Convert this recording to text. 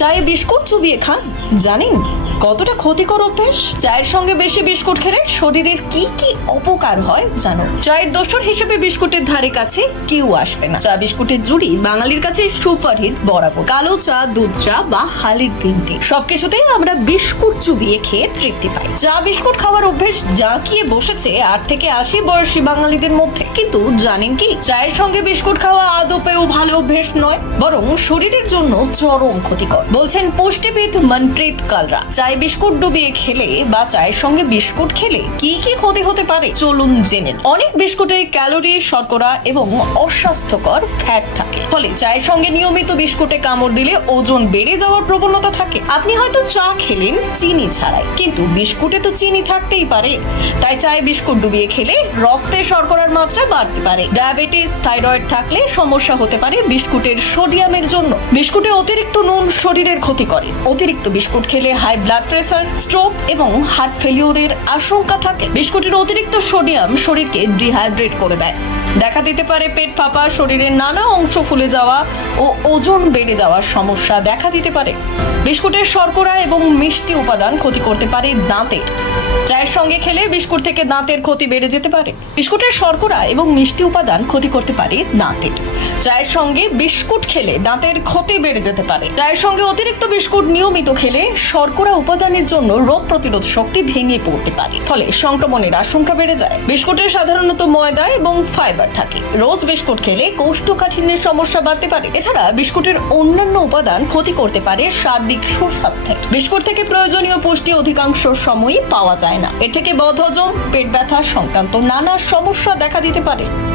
চায়ে বিস্কুট চুবিয়ে খান জানেন? কতটা ক্ষতিকর অভ্যেস? চায়ের সঙ্গে বেশি বিস্কুট খেলে শরীরের কি কি অপকার হয় জানো? চায়ের দোসর হিসেবে বিস্কুটের ধারে কাছে কেউ আসবে না। চা বিস্কুটের জুড়ি বাঙালির কাছে সুপার হিট বরাবর। কালো চা, দুধ চা বা হালির গ্রিন টি সবকিছুতেই আমরা বিস্কুট চুবিয়ে খেয়ে তৃপ্তি পাই। চা বিস্কুট খাওয়ার অভ্যেস জাঁকিয়ে বসেছে আট থেকে আশি বয়সী বাঙালিদের মধ্যে। কিন্তু জানেন কি? চায়ের সঙ্গে বিস্কুট খাওয়া আদপেও ভালো অভ্যেস নয়, বরং শরীরের জন্য চরম ক্ষতিকর। বলছেন পুষ্টিবিদ মনপ্রীত কালরা। চায়ে বিস্কুট ডুবিয়ে খেলে বা চায়ের সঙ্গে বিস্কুট খেলে কি কি ক্ষতি হতে পারে? চলুন জেনে অনেক বিস্কুটে ক্যালোরি, শর্করা এবং অস্বাস্থ্যকর ফ্যাট থাকে। ফলে চায়ের সঙ্গে নিয়মিত বিস্কুটে কামড় দিলে ওজন বেড়ে যাওয়ার প্রবণতা থাকে। আপনি হয়তো চা খেলেন চিনি ছাড়াই, কিন্তু বিস্কুটে তো চিনি থাকতেই পারে। তাই চায়ে বিস্কুট ডুবিয়ে খেলে রক্তে শর্করার মাত্রা বাড়তে পারে। ডায়াবেটিস, থাইরয়েড থাকলে সমস্যা হতে পারে বিস্কুটের সোডিয়ামের জন্য। বিস্কুটে অতিরিক্ত নুন শরীরের ক্ষতি করে। অতিরিক্ত বিস্কুট খেলে হাই ব্লাড প্রেসার স্ট্রোক এবং হার্ট ফেলিওরের আশঙ্কা থাকে। বিস্কুটের অতিরিক্ত সোডিয়াম শরীরকে ডিহাইড্রেট করে দেয়। দেখা দিতে পারে পেট ফাঁপা শরীরের নানা অংশ ফুলে যাওয়া ও ওজন বেড়ে যাওয়ার সমস্যা দেখা দিতে পারে। বিস্কুটের শর্করা এবং মিষ্টি উপাদান ক্ষতি করতে পারে দাঁতের। চায়ের সঙ্গে খেলে বিস্কুট থেকে দাঁতের ক্ষতি বেড়ে যেতে পারে। বিস্কুটের শর্করা এবং মিষ্টি উপাদান ক্ষতি করতে পারে দাঁতের। চায়ের সঙ্গে বিস্কুট খেলে দাঁতের ক্ষতি বেড়ে যেতে পারে। চায়ের সঙ্গে অতিরিক্ত বিস্কুট নিয়মিত খেলে শর্করা উপাদানের জন্য রোগ প্রতিরোধ শক্তি ভেঙে পড়তে পারে। ফলে সংক্রমণের আশঙ্কা বেড়ে যায়। বিস্কুটে সাধারণত ময়দা এবং ফাইবার থাকে। রোজ বিস্কুট খেলে কোষ্ঠকাঠিন্যের সমস্যা বাড়তে পারে। এছাড়া বিস্কুটের অন্যান্য উপাদান ক্ষতি করতে পারে সার্বিক সুস্বাস্থ্যের। বিস্কুট থেকে প্রয়োজনীয় পুষ্টি অধিকাংশ সময়ই পাওয়া যায় না। এর থেকে বদহজম, পেট ব্যথা সংক্রান্ত নানা সমস্যা দেখা দিতে পারে।